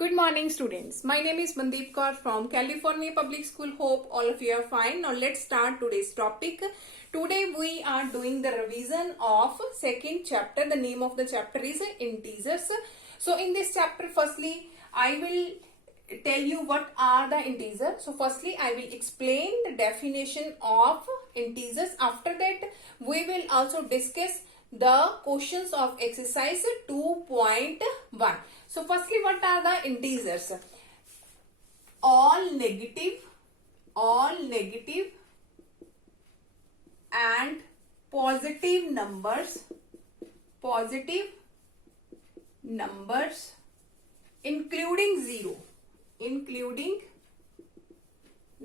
Good morning, students. My name is Mandeep Kaur from California Public School. Hope all of you are fine. Now let's start today's topic. Today we are doing the revision of second chapter. The name of the chapter is integers. So in this chapter, firstly, I will tell you what are the integers. So firstly, I will explain the definition of integers. After that, we will also discuss the questions of exercise 2.1. So firstly, what are the integers? All negative and positive numbers including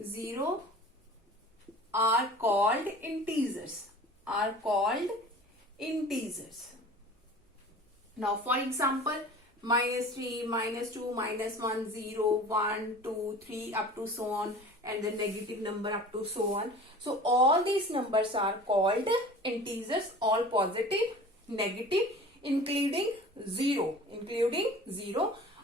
zero are called integers. Now for example, -3, -2, -1, 0, 1, 2, 3 up to so on, and the negative number up to so on. So all these numbers are called integers, all positive, negative, including zero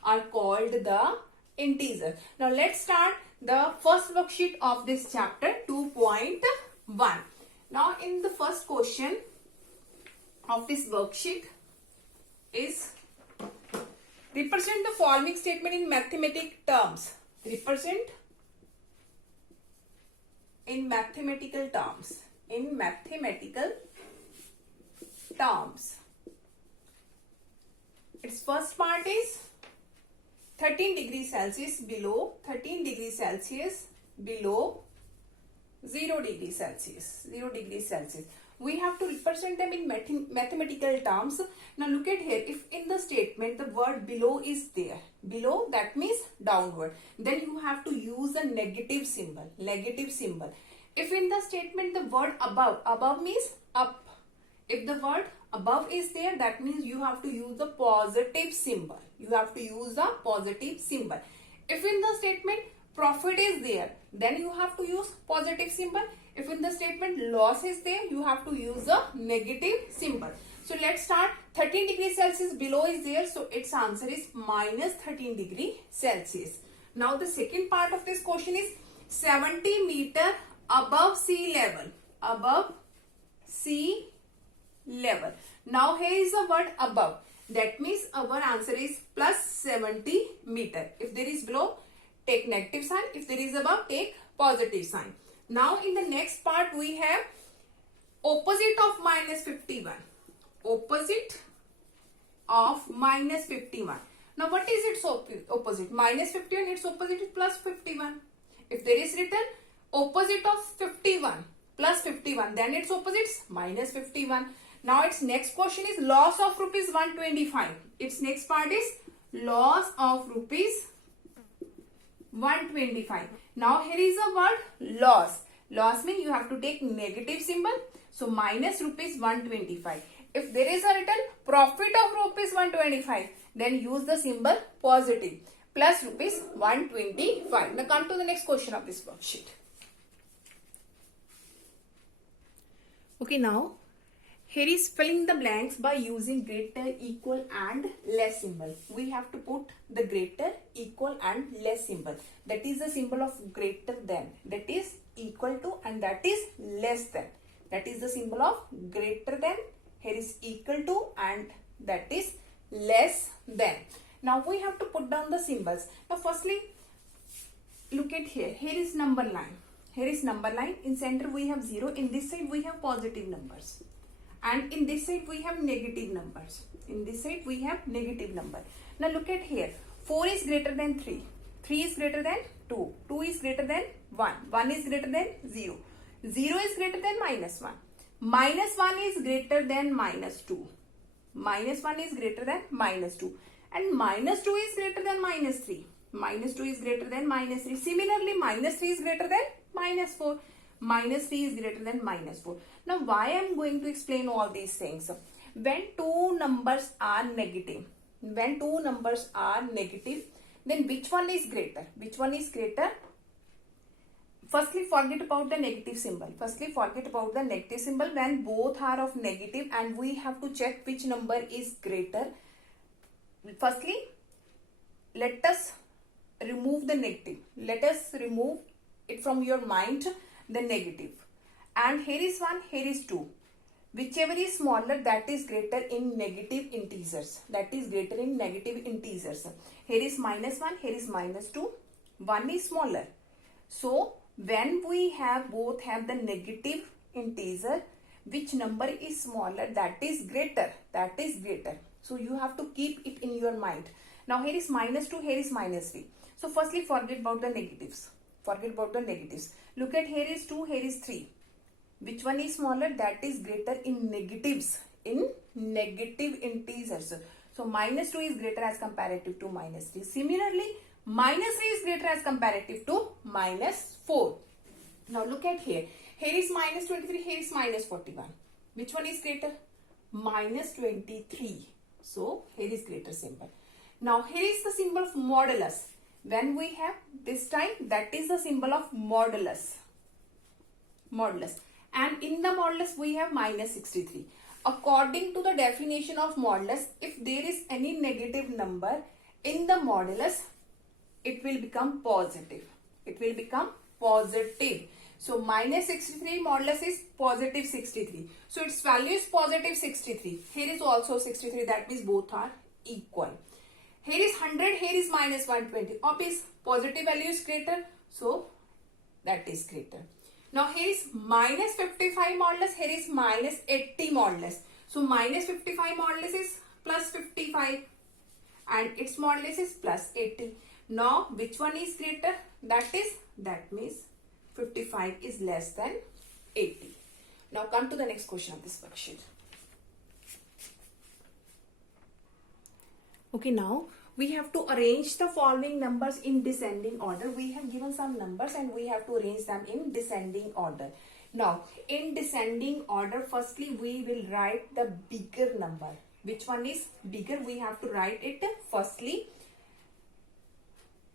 are called the integer. Now let's start the first worksheet of this chapter 2.1. Now in the first question of this worksheet is represent the following statement in mathematical terms. Represent in mathematical terms. Its first part is 13 degrees Celsius below 0 degrees Celsius. We have to represent them in mathematical terms. Now look at here. If in the statement the word below is there, below that means downward, then you have to use a negative symbol. If in the statement the word above means up. If the word above is there, that means you have to use the positive symbol. If in the statement profit is there, then you have to use positive symbol. If in the statement loss is there, you have to use a negative symbol. So let's start. 13 degrees Celsius below is there, so its answer is -13 degrees Celsius. Now the second part of this question is 70 meter above sea level. Now here is the word above. That means our answer is plus 70 meter. If there is below, take negative sign. If there is above, take positive sign. Now in the next part we have opposite of -51. Now what is its opposite? -51, its opposite is plus 51. If there is written opposite of 51 plus 51, then its opposite is -51. Now its next question is loss of rupees 125. Its next part is loss of rupees 125. Now here is a word loss. Loss means you have to take negative symbol. So minus rupees 125. If there is a written profit of rupees 125, then use the symbol positive. Plus rupees 125. Now come to the next question of this worksheet. Okay, now here is filling the blanks by using greater, equal and less symbol. We have to put the greater, equal and less symbol. That is the symbol of greater than. That is equal to and that is less than. That is the symbol of greater than. Here is equal to and that is less than. Now we have to put down the symbols. Now firstly, look at here. Here is number line. In center we have 0. In this side we have positive numbers. And in this side we have negative numbers. Now look at here. 4 is greater than 3. 3 is greater than 2. 2 is greater than 1. 1 is greater than 0. 0 is greater than -1. -1 is greater than -2. -1 is greater than -2. And -2 is greater than -3. -2 is greater than -3. Similarly, -3 is greater than -4. -3 is greater than -4. Now, why I am going to explain all these things? When two numbers are negative, then which one is greater? Firstly, forget about the negative symbol. When both are of negative and we have to check which number is greater. Firstly, let us remove the negative. Let us remove it from your mind, the negative. And here is 1, here is 2. Whichever is smaller, that is greater in negative integers. That is greater in negative integers. Here is minus 1, here is minus 2. 1 is smaller. So when we have both have the negative integer, which number is smaller, that is greater. That is greater. So you have to keep it in your mind. Now here is minus 2, here is minus 3. So firstly forget about the negatives. Forget about the negatives. Look at here is 2, here is 3. Which one is smaller? That is greater in negatives. In negative integers. So minus 2 is greater as comparative to minus 3. Similarly, minus 3 is greater as comparative to minus 4. Now look at here. Here is minus 23, here is minus 41. Which one is greater? Minus 23. So here is greater symbol. Now here is the symbol of modulus. When we have this time, that is the symbol of modulus. Modulus. And in the modulus we have minus 63. According to the definition of modulus, if there is any negative number in the modulus, it will become positive. It will become positive. So minus 63 modulus is positive 63. So its value is positive 63. Here is also 63. That means both are equal. Here is 100. Here is minus 120. Obvious positive value is greater. So that is greater. Now here is minus 55 modulus. Here is minus 80 modulus. So minus 55 modulus is plus 55. And its modulus is plus 80. Now which one is greater? That means 55 is less than 80. Now come to the next question of this worksheet. Okay, now we have to arrange the following numbers in descending order. We have given some numbers and we have to arrange them in descending order. Now, in descending order, firstly we will write the bigger number. Which one is bigger? We have to write it firstly.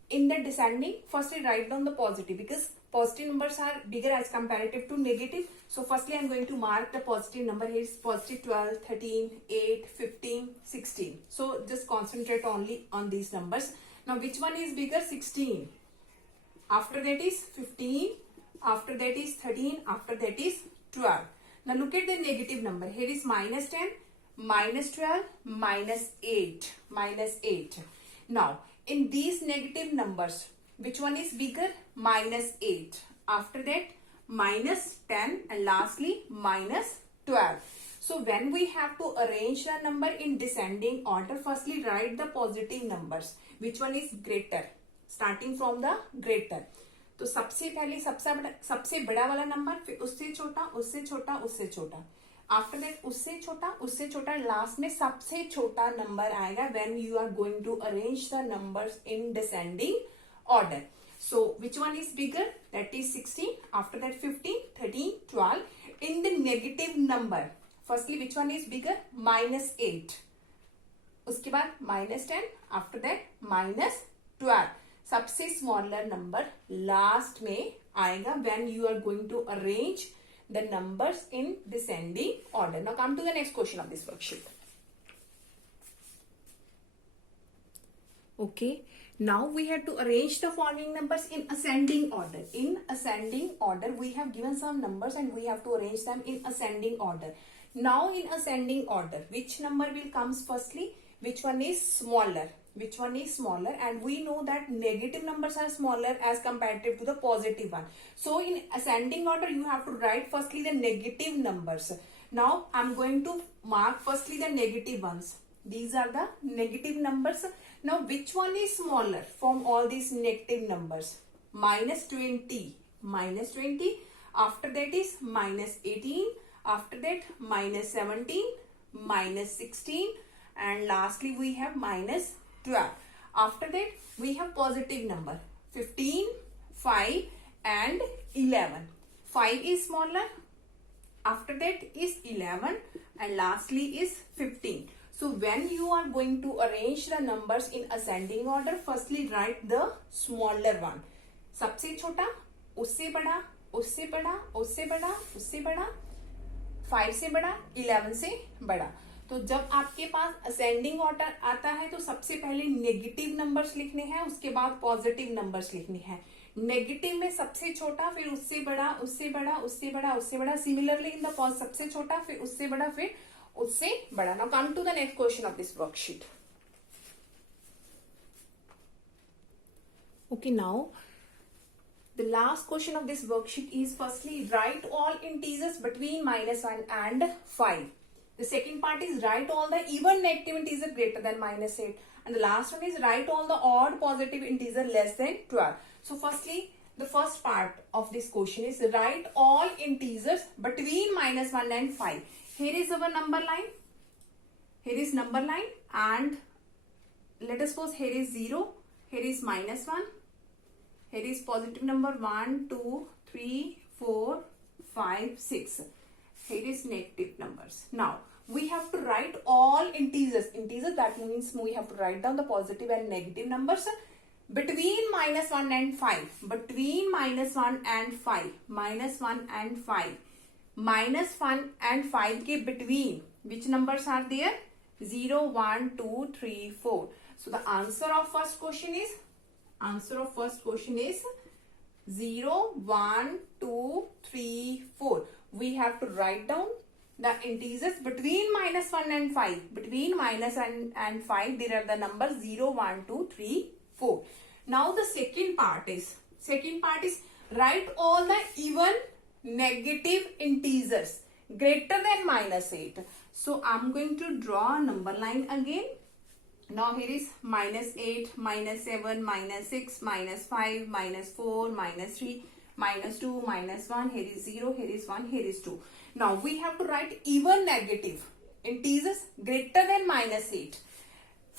In the descending, firstly write down the positive because positive numbers are bigger as comparative to negative. So firstly I am going to mark the positive number. Here is positive 12, 13, 8, 15, 16. So just concentrate only on these numbers. Now which one is bigger? 16. After that is 15. After that is 13. After that is 12. Now look at the negative number. Here is minus 10, minus 12, minus 8. Minus 8. Now in these negative numbers, which one is bigger? Minus 8. After that, minus 10 and lastly minus 12. So when we have to arrange the number in descending order, firstly write the positive numbers. Which one is greater? Starting from the greater. तो सबसे पहले सबसे बड़ा वाला number, फिर उससे छोटा, उससे छोटा, उससे छोटा. After that उससे छोटा, last में सबसे छोटा नंबर आएगा when you are going to arrange the numbers in descending order. So which one is bigger? That is 16. After that 15, 13, 12. In the negative number, firstly which one is bigger? Minus 8. उसके बाद minus 10. After that minus 12. सबसे smaller number last में आएगा when you are going to arrange the numbers in descending order. Now come to the next question of this worksheet. Okay. Now we have to arrange the following numbers in ascending order. In ascending order, we have given some numbers and we have to arrange them in ascending order. Now in ascending order, which number will comes firstly? Which one is smaller? Which one is smaller? And we know that negative numbers are smaller as comparative to the positive one. So in ascending order, you have to write firstly the negative numbers. Now I'm going to mark firstly the negative ones. These are the negative numbers. Now which one is smaller from all these negative numbers? Minus 20. Minus 20. After that is minus 18. After that minus 17. Minus 16. And lastly we have minus 12. After that we have positive number 15, 5 and 11. 5 is smaller. After that is 11 and lastly is 15. So when you are going to arrange the numbers in ascending order, firstly write the smaller one. सबसे छोटा, उससे बड़ा, उससे बड़ा, उससे बड़ा, उससे बड़ा, 5 से बड़ा, 11 से बड़ा. तो जब आपके पास असेंडिंग ऑर्डर आता है तो सबसे पहले नेगेटिव नंबर्स लिखने हैं, उसके बाद पॉजिटिव नंबर्स लिखने हैं। नेगेटिव में सबसे छोटा, फिर उससे बड़ा, उससे बड़ा, उससे बड़ा, उससे बड़ा। सिमिलरली इन द पॉज सबसे छोटा, फिर उससे बड़ा, फिर उससे बड़ा। Now come to the next question of this worksheet. Okay, now the last question of this worksheet is firstly write all integers between -1 and 5. The second part is write all the even negative integer greater than -8. And the last one is write all the odd positive integer less than 12. So firstly, the first part of this question is write all integers between -1 and 5. Here is our number line. Here is number line, and let us suppose here is 0, here is -1. Here is positive number 1, 2, 3, 4, 5, 6. Here is negative numbers. Now, we have to write all integers. Integers, that means we have to write down the positive and negative numbers between -1 and 5. Between -1 and 5. -1 and 5. -1 and 5 के between. Which numbers are there? 0, 1, 2, 3, 4. So, the answer of first question is 0, 1, 2, 3, 4. We have to write down the integers between -1 and 5. Between -1 and 5, there are the numbers 0, 1, 2, 3, 4. Now the second part is write all the even negative integers greater than -8. So I'm going to draw a number line again. Now here is -8, -7, -6, -5, -4, -3, -2, -1. Here is 0, here is 1, here is 2. Now we have to write even negative integers greater than -8.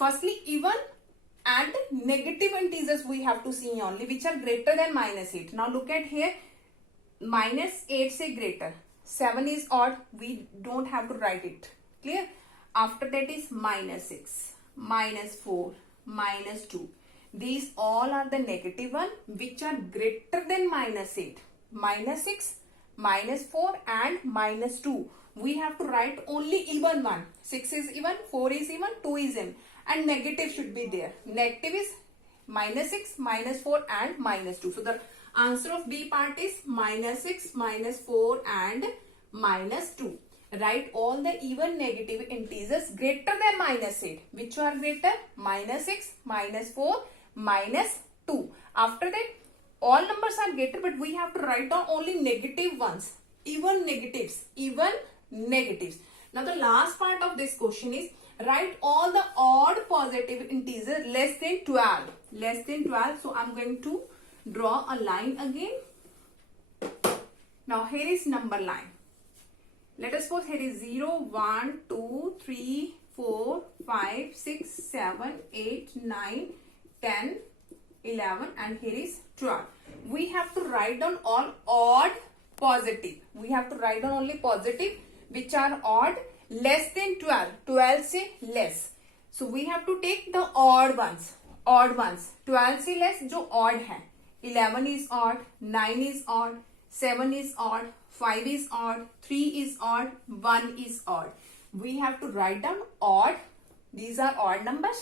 Firstly, even and negative integers we have to see only which are greater than -8. Now look at here, -8 से greater. 7 is odd, we don't have to write it. Clear? After that is -6. -4, -2. These all are the negative one which are greater than -8. -6, -4 and -2. We have to write only even one. 6 is even, 4 is even, 2 is even. And negative should be there. Negative is -6, -4 and -2. So the answer of B part is -6, -4 and -2. Write all the even negative integers greater than -8. Which are greater? -6, -4, -2. After that, all numbers are greater, but we have to write down only negative ones. Even negatives. Even negatives. Now the last part of this question is write all the odd positive integers less than 12. Less than 12. So I'm going to draw a line again. Now here is number line. Let us suppose here is 0, 1, 2, 3, 4, 5, 6, 7, 8, 9, 10, 11 and here is 12. We have to write down all odd positive. We have to write down only positive which are odd less than 12. 12 से less. So we have to take the odd ones. Odd ones. 12 से less जो odd है. 11 is odd, 9 is odd, 7 is odd, 5 is odd, 3 is odd, 1 is odd. We have to write down odd. These are odd numbers.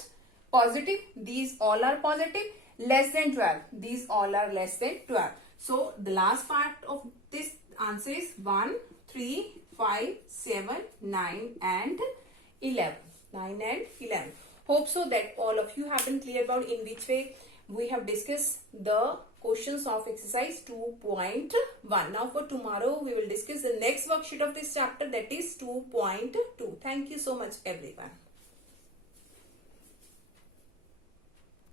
Positive. These all are positive. Less than 12. These all are less than 12. So the last part of this answer is 1, 3, 5, 7, 9 and 11. 9 and 11. Hope so that all of you have been clear about in which way we have discussed the questions of exercise 2.1. Now for tomorrow we will discuss the next worksheet of this chapter, that is 2.2. Thank you so much everyone.